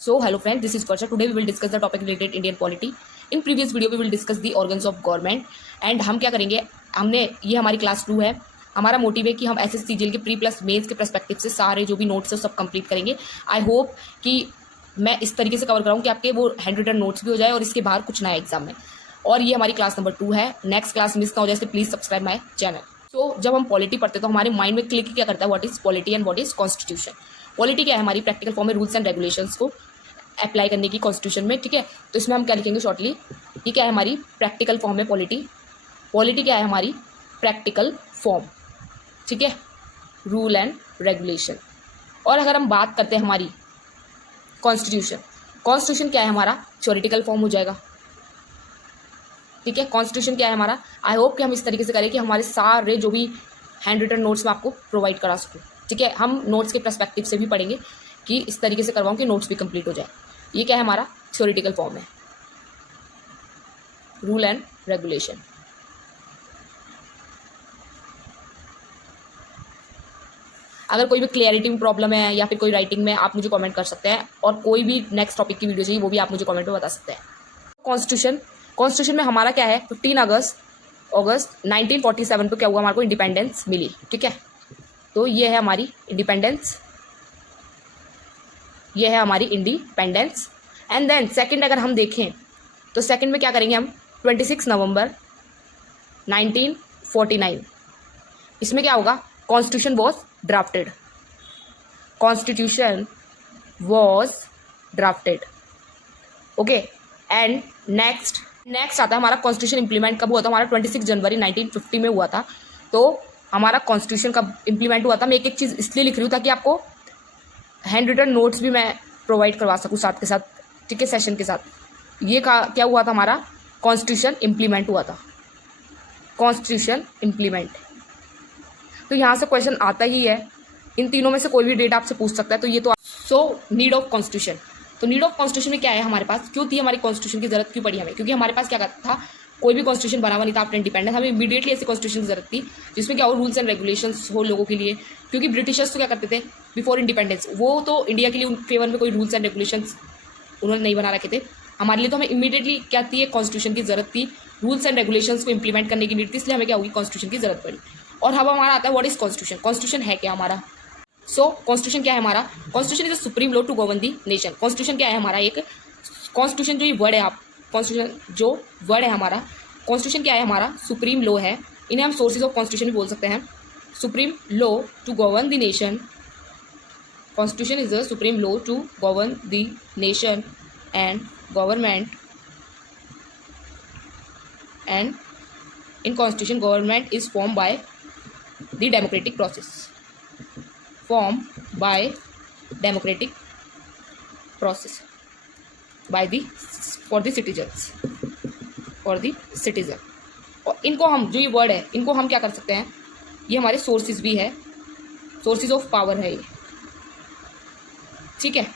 So hello friends, this is Varsha. Today we will discuss the topic related Indian polity. In previous video we will discuss the organs of government and हम क्या करेंगे, हमने ये हमारी class 2 है. हमारा motive है कि हम SSCGL के प्री प्लस मेंस के पर्सपेक्टिव से सारे जो भी नोट्स है सब कंप्लीट करेंगे. आई होप कि मैं इस तरीके से कवर कराऊँ कि आपके वो हैंड रिटन नोट्स भी हो जाए और इसके बाहर कुछ नया एग्जाम में. और ये हमारी क्लास नंबर 2 है. नेक्स्ट क्लास मिस ना हो जाए इसलिए प्लीज़ सब्सक्राइब माई चैनल. सो जब हम पॉलिटी पढ़ते हैं तो हमारे माइंड में क्लिक क्या करता है, what is polity and what is constitution. Polity क्या है, हमारी प्रैक्टिकल फॉर्म में रूल्स एंड रेगुलेशंस को अप्लाई करने की कॉन्स्टिट्यूशन में. ठीक है, तो इसमें हम क्या लिखेंगे शॉर्टली, ये क्या है हमारी प्रैक्टिकल फॉर्म है पॉलिटी. पॉलिटी क्या है हमारी प्रैक्टिकल फॉर्म. ठीक है, रूल एंड रेगुलेशन. और अगर हम बात करते हैं हमारी कॉन्स्टिट्यूशन, कॉन्स्टिट्यूशन क्या है हमारा थ्योरेटिकल फॉर्म हो जाएगा. ठीक है, कॉन्स्टिट्यूशन क्या है हमारा. आई होप कि हम इस तरीके से करें कि हमारे सारे जो भी हैंड रिटन नोट्स मैं आपको प्रोवाइड करा सकूँ. ठीक है, हम नोट्स के पर्सपेक्टिव से भी पढ़ेंगे कि इस तरीके से करवाऊँ कि नोट्स भी कंप्लीट हो जाए. ये क्या है हमारा थ्योरेटिकल फॉर्म है, रूल एंड रेगुलेशन. अगर कोई भी क्लियरिटी में प्रॉब्लम है या फिर कोई राइटिंग में, आप मुझे कमेंट कर सकते हैं. और कोई भी नेक्स्ट टॉपिक की वीडियो चाहिए वो भी आप मुझे कमेंट में बता सकते हैं. कॉन्स्टिट्यूशन में हमारा क्या है, 15 अगस्त 1947 को क्या हुआ, हमारे को इंडिपेंडेंस मिली. ठीक है, तो ये है हमारी इंडिपेंडेंस, ये है हमारी इंडिपेंडेंस. एंड देन सेकंड अगर हम देखें तो सेकंड में क्या करेंगे हम, 26 नवंबर 1949. इसमें क्या होगा, constitution was drafted. Constitution was drafted. Okay, and next आता है हमारा कॉन्स्टिट्यूशन इंप्लीमेंट कब हुआ था, हमारा 26 जनवरी 1950 में हुआ था. तो हमारा कॉन्स्टिट्यूशन कब इंप्लीमेंट हुआ था, मैं एक चीज़ इसलिए लिख रही हूँ ताकि आपको हैंड रिटन नोट्स भी मैं प्रोवाइड करवा सकूँ साथ के साथ. ठीक है, सेशन के साथ. ये क्या हुआ था हमारा, कॉन्स्टिट्यूशन इंप्लीमेंट हुआ था. Constitution implement. तो यहाँ से क्वेश्चन आता ही है, इन तीनों में से कोई भी डेट आपसे पूछ सकता है. तो ये तो नीड ऑफ कॉन्स्टिट्यूशन. तो नीड ऑफ कॉन्स्टिट्यूशन में क्या है हमारे पास, क्यों थी हमारी कॉन्स्टिट्यूशन की जरूरत, क्यों पड़ी हमें, क्योंकि हमारे पास क्या था, कोई भी कॉन्स्टिट्यूशन बना हुआ नहीं था आफ्टर इंडिपेंडेंस. हमें इमीडिएटली ऐसी कॉन्स्टिट्यूशन की जरूरत थी जिसमें क्या हो, रूल्स एंड रेगुलेशंस हो लोगों के लिए. क्योंकि ब्रिटिशर्स तो क्या करते थे बिफोर इंडिपेंडेंस, वो तो इंडिया के लिए उन फेवर में कोई रूल्स एंड रेगुलेशंस उन्होंने नहीं बना रखे थे. हमारे लिए तो हमें इमीडिएटली क्या थी, कॉन्स्टिट्यूशन की जरूरत थी, रूल्स एंड रेगुलेशंस को इंप्लीमेंट करने की नीड थी. इसलिए हमें क्या होगी, कॉन्स्टिट्यूशन की जरूरत पड़ी. और अब हमारा आता है व्हाट इज कॉन्स्टिट्यूशन. कॉन्स्टिट्यूशन है क्या हमारा. कॉन्स्टिट्यूशन क्या है हमारा, constitution is a supreme law to govern the nation. Constitution क्या है हमारा, एक कॉन्स्टिट्यूशन जो ये वर्ड है, आप कॉन्स्टिट्यूशन जो वर्ड है हमारा, कॉन्स्टिट्यूशन क्या है हमारा, सुप्रीम लॉ है. इन्हें हम सोर्सेज ऑफ कॉन्स्टिट्यूशन भी बोल सकते हैं. Supreme law to govern the nation. Constitution is a supreme law to govern the nation and government. And in constitution government is form by the democratic process. Form by democratic process by the for the citizens, for the citizen. और इनको हम, जो ये word है, इनको हम क्या कर सकते हैं, ये हमारे सोर्सेज भी है, सोर्सेज ऑफ पावर है ये. ठीक है,